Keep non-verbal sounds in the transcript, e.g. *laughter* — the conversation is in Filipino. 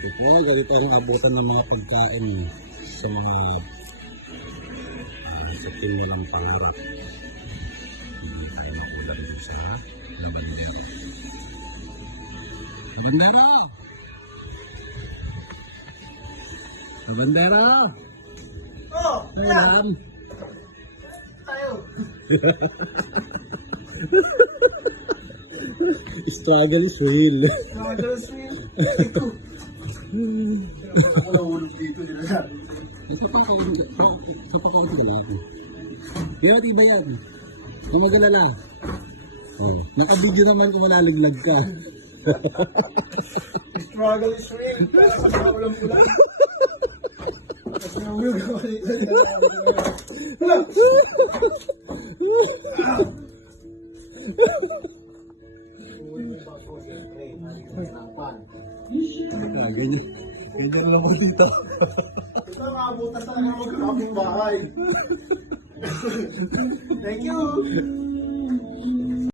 Ito, ganito ang abutan ng mga pagkain sa mga uh, sa nilang pangarap. Hindi tayo makulat dito sa labandero. Labandero! Labandero! Oh, Ayan! tayo. *laughs* Struggle is real. Nakadalas mo yun. Ako nahulog dito nila natin. Sa pakawin ka lang. Kaya tiba yan. Kung magalala. Oh, nakabidyo naman kung malalaglag ka. Struggle is real. Kaya kasi ako lang pula. Kasi nahulog ako dito. Hala! Teka, ganyan. Ganyan lang ako dito. Ito ang abutas na naman magkakaping bahay. *laughs* Thank you.